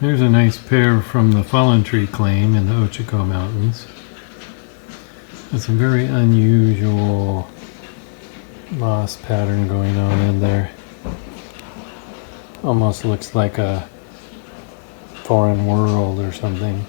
Here's a nice pair from the Fallen Tree claim in the Ochiko Mountains. There's some very unusual moss pattern going on in there. Almost looks like a foreign world or something.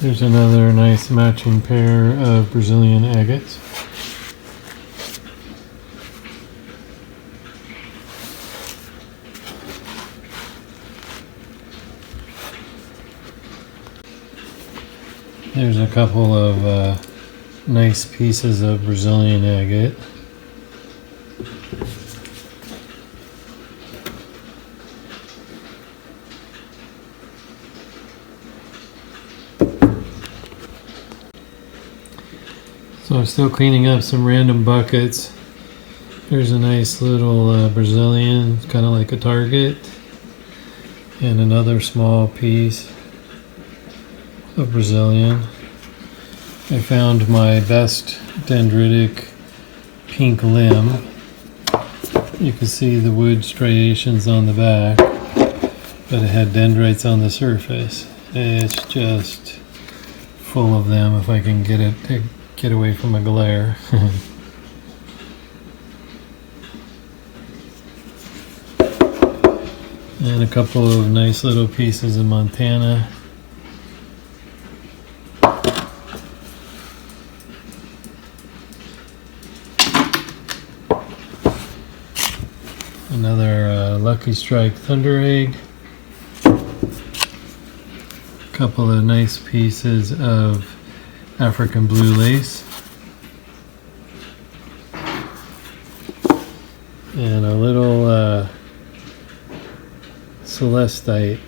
There's another nice matching pair of Brazilian agates. There's a couple of nice pieces of Brazilian agate. So I'm still cleaning up some random buckets. There's a nice little Brazilian, kind of like a target, and another small piece of Brazilian. I found my best dendritic pink limb. You can see the wood striations on the back, but it had dendrites on the surface. It's just full of them if I can get it to get away from a glare. And a couple of nice little pieces of Montana. Another Lucky Strike Thunder Egg. A couple of nice pieces of African Blue Lace. And a little Celestite.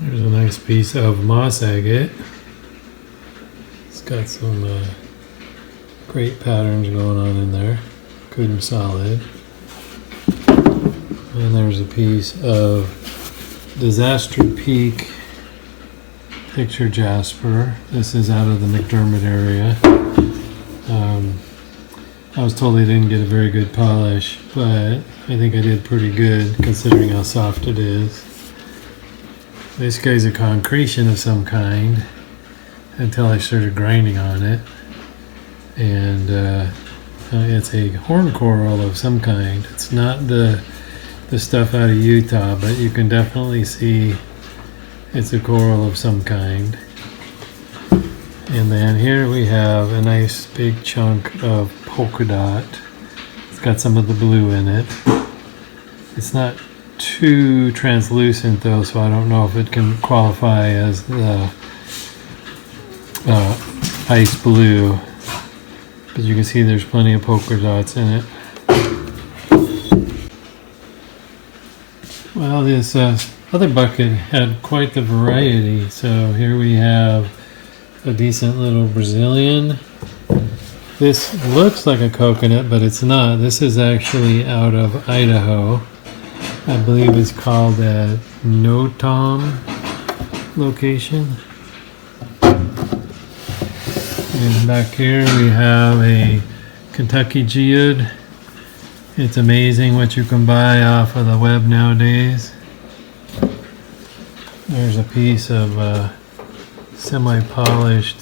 There's a nice piece of Moss Agate. It's got some great patterns going on in there, good and solid. And there's a piece of Disaster Peak Picture Jasper. This is out of the McDermott area. I was told I didn't get a very good polish, but I think I did pretty good considering how soft it is. This guy's a concretion of some kind until I started grinding on it. And it's a horn coral of some kind. It's not the stuff out of Utah, but you can definitely see it's a coral of some kind. And then here we have a nice big chunk of polka dot. It's got some of the blue in it. It's not too translucent though, so I don't know if it can qualify as the ice blue. But you can see there's plenty of polka dots in it. Well, this other bucket had quite the variety. So here we have a decent little Brazilian. This looks like a coconut, but it's not. This is actually out of Idaho. I believe it's called a No-Tom location. And back here we have a Kentucky geode. It's amazing what you can buy off of the web nowadays. There's a piece of semi-polished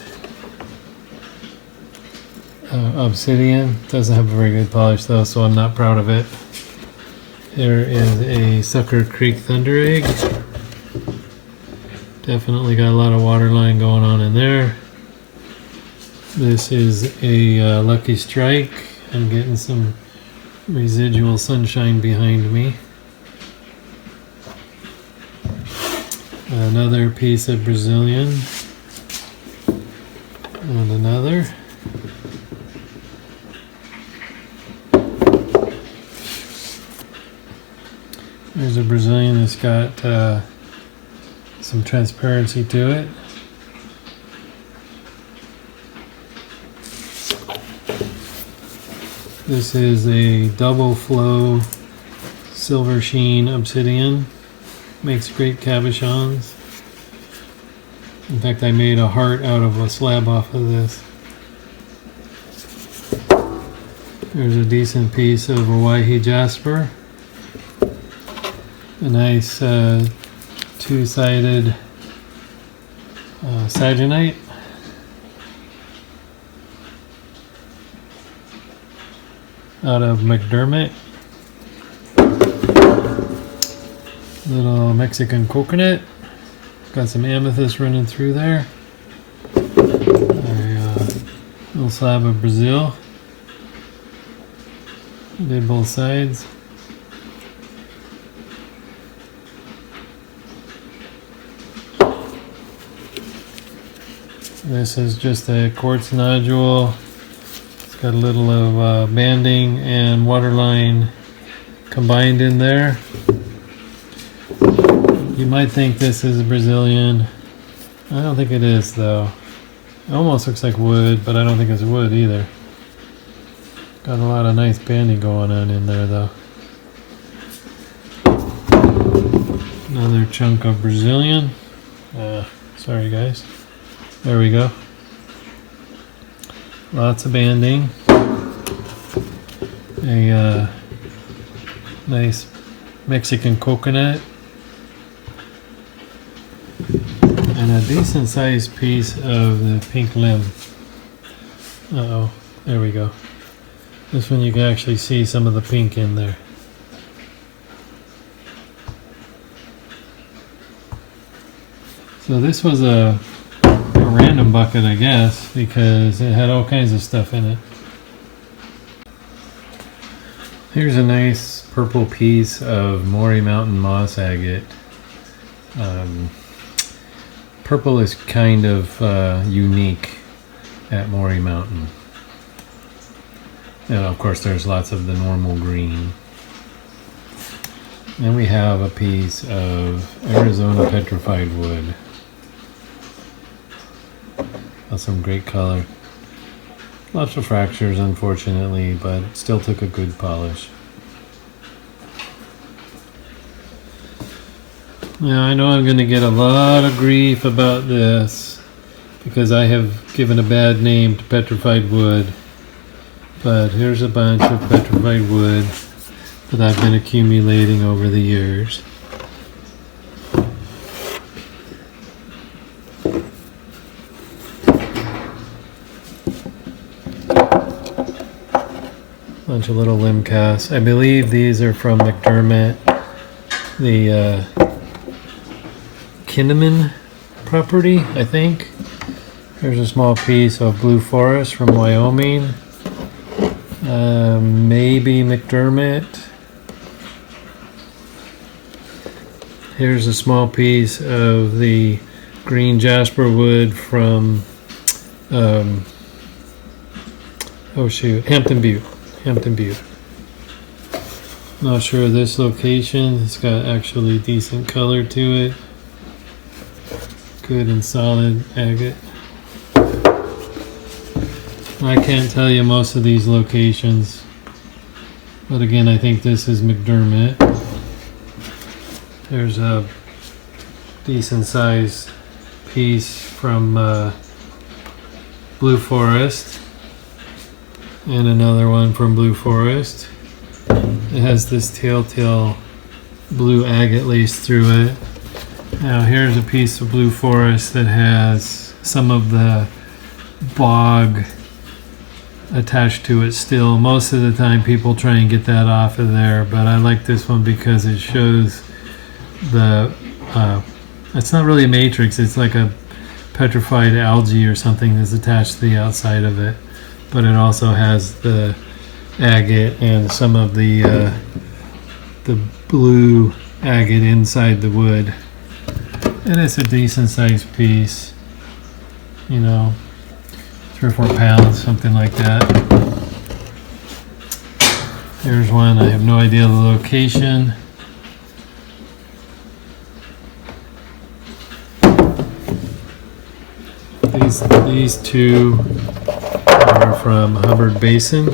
obsidian. Doesn't have a very good polish though, so I'm not proud of it. There is a Sucker Creek Thunder Egg. Definitely got a lot of waterline going on in there. This is a Lucky Strike. I'm getting some residual sunshine behind me. Another piece of Brazilian. And another. There's a Brazilian that's got some transparency to it. This is a double flow silver sheen obsidian. Makes great cabochons. In fact, I made a heart out of a slab off of this. There's a decent piece of Hawaii jasper. A nice two-sided saginite. Out of McDermott. Little Mexican coconut. Got some amethyst running through there. A little slab of Brazil. Did both sides. This is just a quartz nodule. It's got a little of banding and waterline combined in there. You might think this is a Brazilian. I don't think it is though. It almost looks like wood, but I don't think it's wood either. Got a lot of nice banding going on in there though. Another chunk of Brazilian. Sorry guys. There we go. Lots of banding. A nice Mexican coconut. And a decent sized piece of the pink limb. Uh-oh, there we go. This one you can actually see some of the pink in there. So this was a random bucket, I guess, because it had all kinds of stuff in it. Here's a nice purple piece of Maury Mountain moss agate. Purple is kind of unique at Maury Mountain. And of course there's lots of the normal green. And we have a piece of Arizona petrified wood. That's some great color. Lots of fractures unfortunately, but still took a good polish. Now I know I'm going to get a lot of grief about this because I have given a bad name to petrified wood. But here's a bunch of petrified wood that I've been accumulating over the years. Bunch of little limb casts. I believe these are from McDermott, the Kinnaman property, I think. Here's a small piece of blue forest from Wyoming. Maybe McDermott. Here's a small piece of the green jasper wood from Hampton Butte. Not sure of this location. It's got actually decent color to it. Good and solid agate. I can't tell you most of these locations, but again I think this is McDermott. There's a decent sized piece from Blue Forest and another one from Blue Forest. It has this telltale blue agate lace through it. Now here's a piece of Blue Forest that has some of the bog attached to it still. Most of the time people try and get that off of there, but I like this one because it shows the it's not really a matrix, it's like a petrified algae or something that's attached to the outside of it, but it also has the agate and some of the blue agate inside the wood, and it's a decent sized piece, you know, 3 or 4 pounds, something like that. Here's one, I have no idea the location. These two are from Hubbard Basin.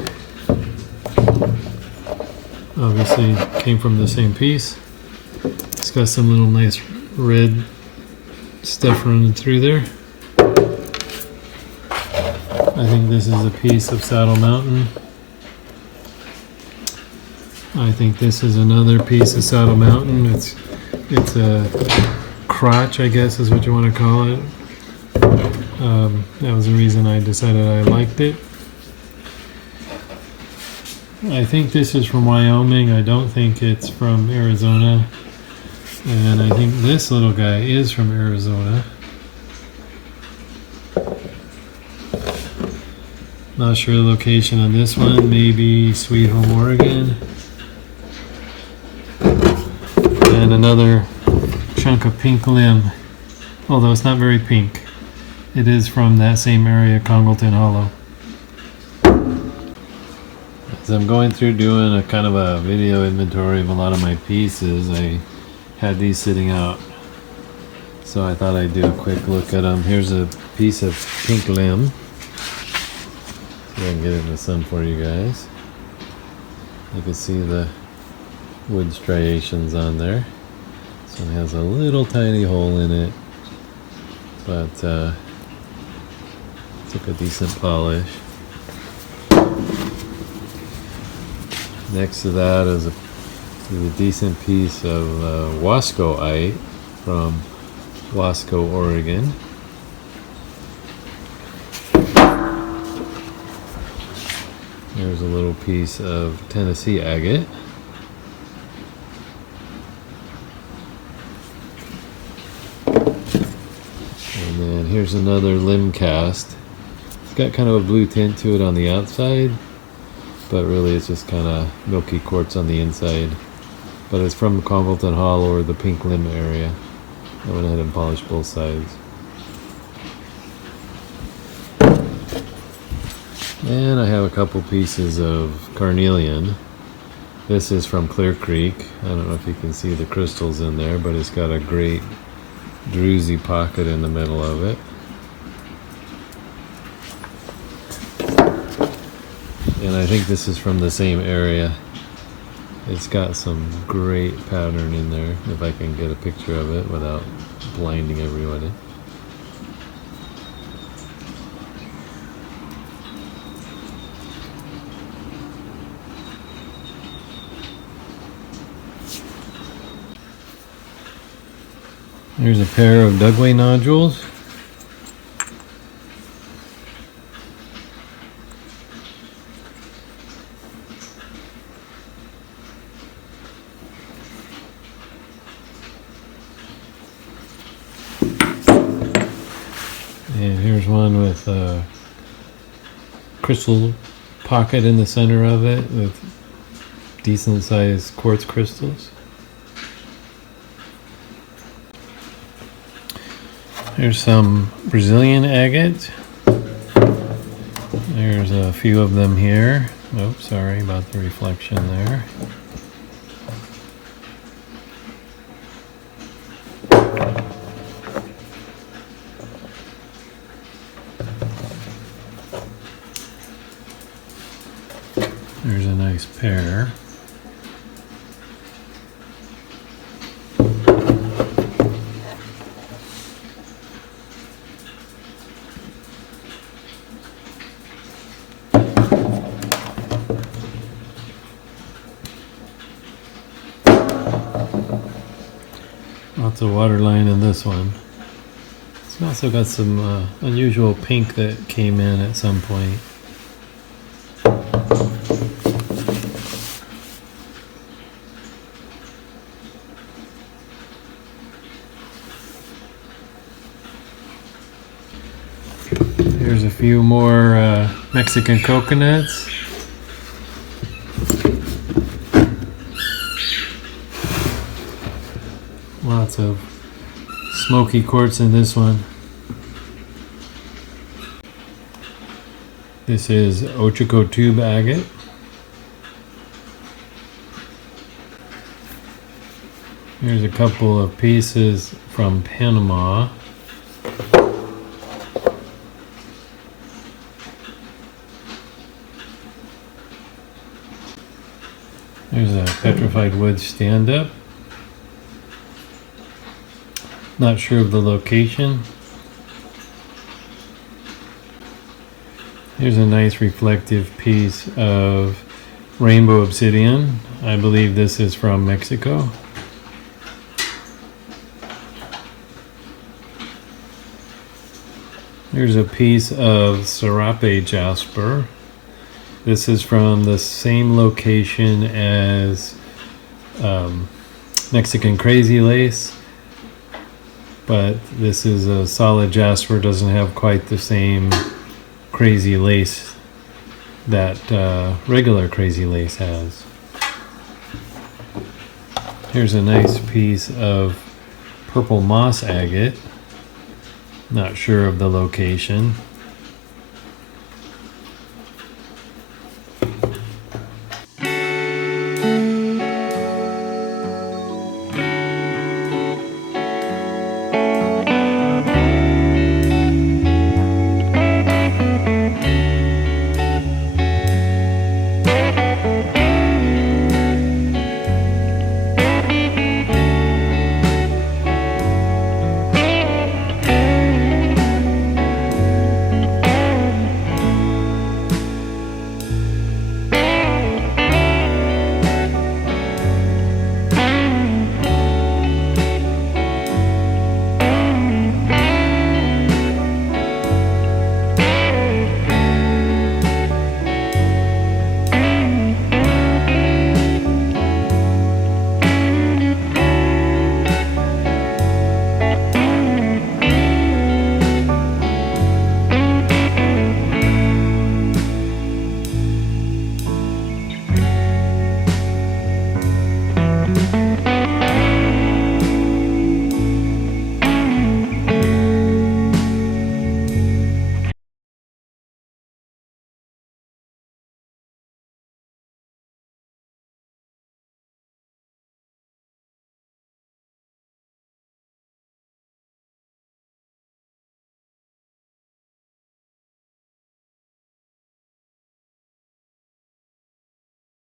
Obviously came from the same piece. It's got some little nice red stuff running through there. I think this is a piece of Saddle Mountain. I think this is another piece of Saddle Mountain. It's a crotch, I guess is what you want to call it. That was the reason I decided I liked it. I think this is from Wyoming. I don't think it's from Arizona. And I think this little guy is from Arizona. Not sure the location on this one. Maybe Sweet Home, Oregon. And another chunk of pink limb, although it's not very pink. It is from that same area, Congleton Hollow. As I'm going through doing a kind of a video inventory of a lot of my pieces, I had these sitting out, so I thought I'd do a quick look at them. Here's a piece of pink limb. See if I can get it in the sun for you guys. You can see the wood striations on there. This one has a little tiny hole in it, but took a decent polish. Next to that is a decent piece of Wasco-ite from Wasco, Oregon. There's a little piece of Tennessee agate. And then here's another limb cast. It's got kind of a blue tint to it on the outside, but really it's just kind of milky quartz on the inside. But it's from Congleton Hollow, or the pink limb area. I went ahead and polished both sides. And I have a couple pieces of carnelian. This is from Clear Creek. I don't know if you can see the crystals in there, but it's got a great druzy pocket in the middle of it. And I think this is from the same area. It's got some great pattern in there, if I can get a picture of it without blinding everybody. Here's a pair of Dugway nodules. And here's one with a crystal pocket in the center of it with decent sized quartz crystals. Here's some Brazilian agate. There's a few of them here. Oops, sorry about the reflection there. There's a nice pair. Lots of waterline in this one. It's also got some unusual pink that came in at some point. Here's a few more Mexican coconuts. Lots of smoky quartz in this one. This is Ochiko tube agate. Here's a couple of pieces from Panama. There's a petrified wood stand-up. Not sure of the location. Here's a nice reflective piece of rainbow obsidian. I believe this is from Mexico. Here's a piece of serape jasper. This is from the same location as Mexican crazy lace, but this is a solid jasper, doesn't have quite the same crazy lace that regular crazy lace has. Here's a nice piece of purple moss agate. Not sure of the location.